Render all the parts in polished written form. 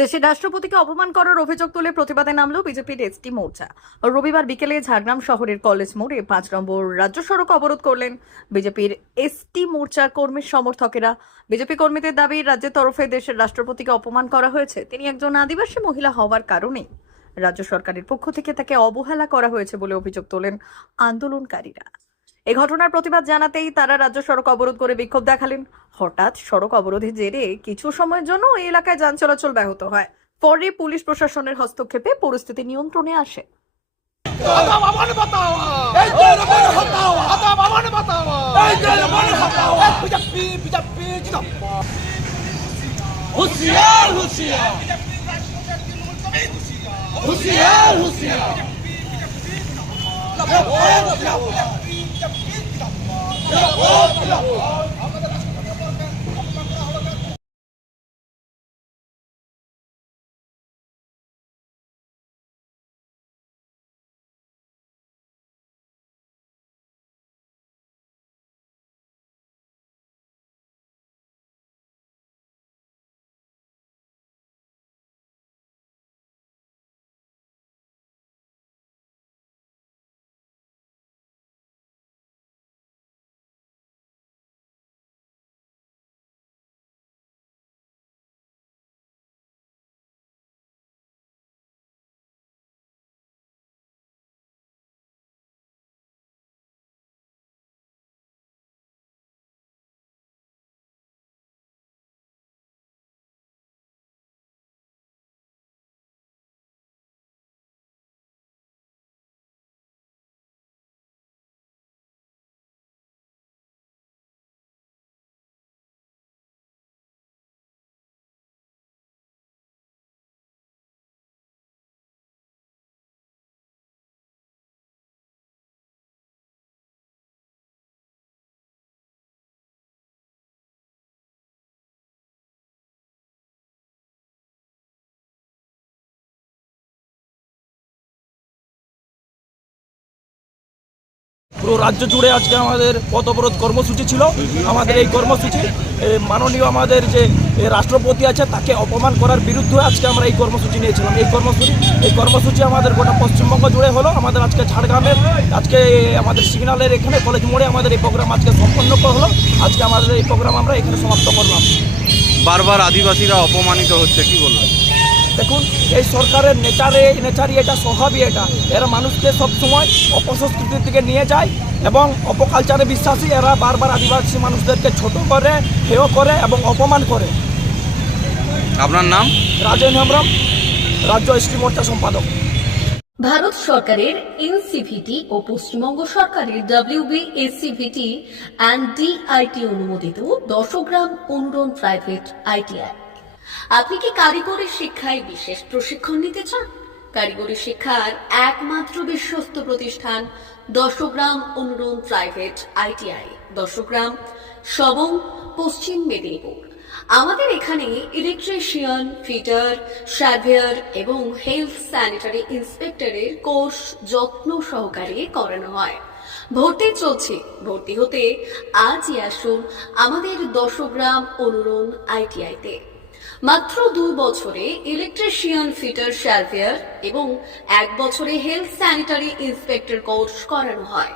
দেশের রাষ্ট্রপতিকে অপমান করার অভিযোগ তুলে প্রতিবাদে নামল বিজেপির এসটি মোর্চা। রবিবার বিকেলে ঝাড়গ্রাম শহরের কলেজ মোড়ে 5 নম্বর রাজ্য সড়ক অবরোধ করলেন বিজেপির এসটি মোর্চার কর্মীর সমর্থকেরা। বিজেপি কর্মীদের দাবি, রাজ্যের তরফে দেশের রাষ্ট্রপতিকে অপমান করা হয়েছে। তিনি একজন আদিবাসী মহিলা হওয়ার কারণে রাজ্য সরকারের পক্ষ থেকে তাকে অবহেলা করা হয়েছে বলে অভিযোগ তোলেন আন্দোলনকারীরা। এই ঘটনার প্রতিবাদ জানাতেই তারা রাজ্য সড়ক অবরোধ করে বিক্ষোভ দেখালেন। হঠাৎ সড়ক অবরোধের জেরে কিছু সময়ের জন্য এই এলাকায় যান চলাচল ব্যাহত হয়। পরে পুলিশ প্রশাসনের হস্তক্ষেপে পরিস্থিতি নিয়ন্ত্রণে আসে। পুরো রাজ্য জুড়ে আজকে আমাদের পথ অবরোধ কর্মসূচি ছিল। আমাদের এই কর্মসূচি মাননীয় আমাদের যে রাষ্ট্রপতি আছে তাকে অপমান করার বিরুদ্ধে আজকে আমরা এই কর্মসূচি নিয়েছিলাম। এই কর্মসূচি আমাদের গোটা পশ্চিমবঙ্গ জুড়ে হলো। আমাদের আজকে ঝাড়গ্রামের আজকে আমাদের সিগন্যালের এখানে কলেজ মোড়ে আমাদের এই প্রোগ্রাম আজকে সম্পন্ন হলো। আজকে আমাদের এই প্রোগ্রাম আমরা এখানে সমাপ্ত করলাম। বারবার আদিবাসীরা অপমানিত হচ্ছে, কি বলবেন? দেখুন, এই সরকারের নেচারই এটা, স্বভাবই এটা। এরা মানুষকে সবসময় অপসংস্কৃতির দিকে নিয়ে যায় এবং অপকালচারে বিশ্বাসী। এরা বারবার আদিবাসী মানুষদেরকে ছোট করে, হেয় করে এবং অপমান করে। আপনার নাম? রাজেন হেমব্রম, রাজ্য এসটি মোর্চা সম্পাদক। ভারত সরকারের এনসিভিটি ও পশ্চিমবঙ্গ সরকারের WBSCVT অ্যান্ড DIT অনুমোদিত 10 গ্রাম অনুরণ প্রাইভেট ITI। আপনি কি কারিগরি শিক্ষায় বিশেষ প্রশিক্ষণ নিতে চান? কারিগরি শিক্ষার একমাত্র বিশ্বস্ত প্রতিষ্ঠান 10 গ্রাম অনুরণ প্রাইভেট ITI, 10 গ্রাম, সবং, পশ্চিম মেদিনীপুর। আমাদের এখানে ইলেকট্রিশিয়ান, ফিটার, সার্ভেয়ার এবং হেলথ স্যানিটারি ইন্সপেক্টরের কোর্স যত্ন সহকারে করানো হয়। ভর্তি চলছে। ভর্তি হতে আজই আসুন আমাদের 10 গ্রাম অনুরণ ITI-তে। মাত্র 2 বছরে ইলেকট্রিশিয়ান, ফিটার, সার্ভেয়ার এবং 1 বছরে হেলথ স্যানিটারি ইন্সপেক্টর কোর্স করানো হয়।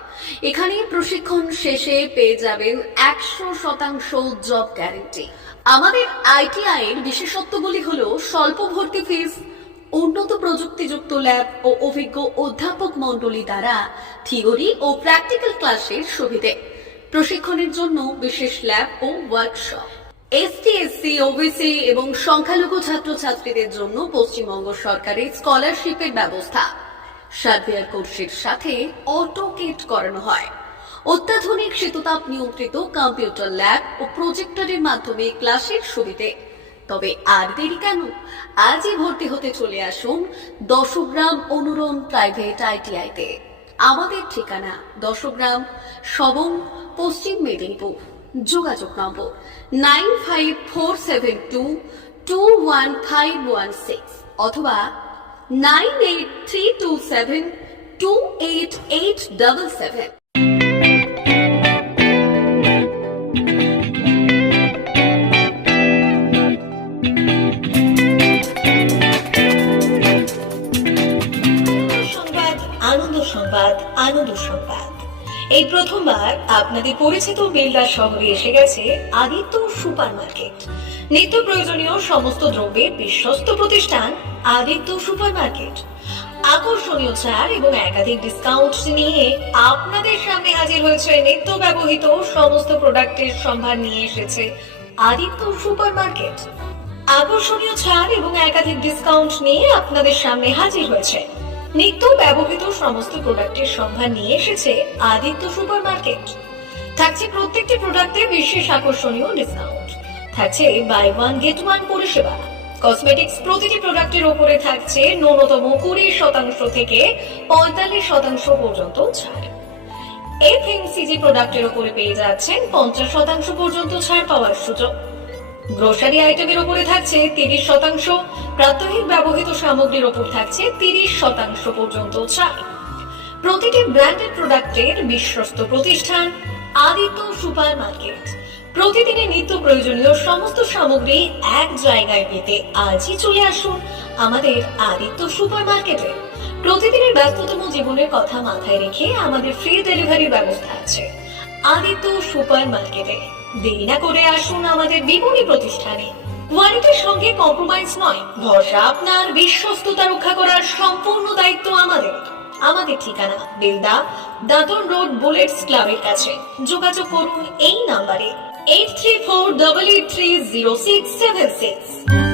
এখানে প্রশিক্ষণ শেষে পেয়ে যাবেন 100% জব গ্যারান্টি। আমাদের ITI এর বিশেষত্বগুলি হলো স্বল্প ভর্তি ফিস, উন্নত প্রযুক্তিযুক্ত ল্যাব ও অভিজ্ঞ অধ্যাপক মণ্ডলী দ্বারা থিওরি ও প্র্যাকটিক্যাল ক্লাসের সুবিধে, প্রশিক্ষণের জন্য বিশেষ ল্যাব ও ওয়ার্কশপ, ST, SC, OBC এবং সংখ্যালঘু ছাত্রছাত্রীদের জন্য পশ্চিমবঙ্গ সরকারের স্কলারশিপের ব্যবস্থা। সার্ভেয়ার কোর্সের সাথে অটোকেট করানো হয়। অত্যাধুনিক শীততাপ নিয়ন্ত্রিত কম্পিউটার ল্যাব ও প্রজেক্টরের মাধ্যমে ক্লাসের সুবিধে। তবে আর দেরি কেন? আজই ভর্তি হতে চলে আসুন 10 গ্রাম অনুরণ প্রাইভেট ITI-তে। আমাদের ঠিকানা 10 গ্রাম, সবং, পশ্চিম মেদিনীপুর। যোগাযোগ নম্বর 9547221516 অথবা 9832728877। আনন্দ সংবাদ। এই প্রথমবার আপনাদের পরিচিত বেলদা শহরে এসে গেছে আদিত্য সুপার মার্কেট। নিত্য প্রয়োজনীয় সমস্ত দ্রব্যের বিশ্বস্ত প্রতিষ্ঠান আদিত্য সুপার মার্কেট। আকর্ষণীয় ছাড় এবং একাধিক ডিসকাউন্ট নিয়ে আপনাদের সামনে হাজির হয়েছে। নিত্য ব্যবহৃত সমস্ত প্রোডাক্টের সম্ভার নিয়ে এসেছে আদিত্য সুপার মার্কেট। আকর্ষণীয় ছাড় এবং একাধিক ডিসকাউন্ট নিয়ে আপনাদের সামনে হাজির হয়েছে। নিত্য ব্যবহৃত সমস্ত প্রোডাক্টের সম্ভার নিয়ে এসেছে আদিত্য সুপার মার্কেট। থাকছে প্রত্যেকটি প্রোডাক্টে বিশেষ আকর্ষণীয় ডিসকাউন্ট। থাকছে বাই ওয়ান গেট ওয়ান পরিষেবা। কসমেটিক্স প্রতিটি প্রোডাক্টের উপরে থাকছে ন্যূনতম 20% থেকে 45% পর্যন্ত ছাড়। এফএমসিজি প্রোডাক্টের উপরে পেয়ে যাচ্ছেন 50% পর্যন্ত ছাড় পাওয়ার সুযোগ। গ্রোসারি আইটেমের উপরে থাকছে 30%, প্রাত্যহিক ব্যবহৃত সামগ্রীর উপর থাকছে 30% পর্যন্ত ছাড়। প্রতিটি ব্র্যান্ডেড প্রোডাক্টের বিশ্বস্ত প্রতিষ্ঠান আদিত্য সুপার মার্কেট। প্রতিদিনের নিত্য প্রয়োজনীয় সমস্ত সামগ্রী এক জায়গায় পেতে আজই চলে আসুন আমাদের আদিত্য সুপার মার্কেটে। প্রতিদিনের ব্যস্ততম জীবনের কথা মাথায় রেখে আমাদের ফ্রি ডেলিভারির ব্যবস্থা আছে আদিত্য সুপার মার্কেটে। দেরি না করে আসুন আমাদের বিপণী প্রতিষ্ঠানে। কোয়ালিটির সঙ্গে কম্প্রোমাইজ নয়, ভরসা আপনার, বিশ্বস্ততা রক্ষা করার সম্পূর্ণ দায়িত্ব আমাদের। আমাদের ঠিকানা বেলদা, দাদন রোড, বুলেটস ক্লাবের কাছে। যোগাযোগ করুন এই নাম্বারে 8348830676।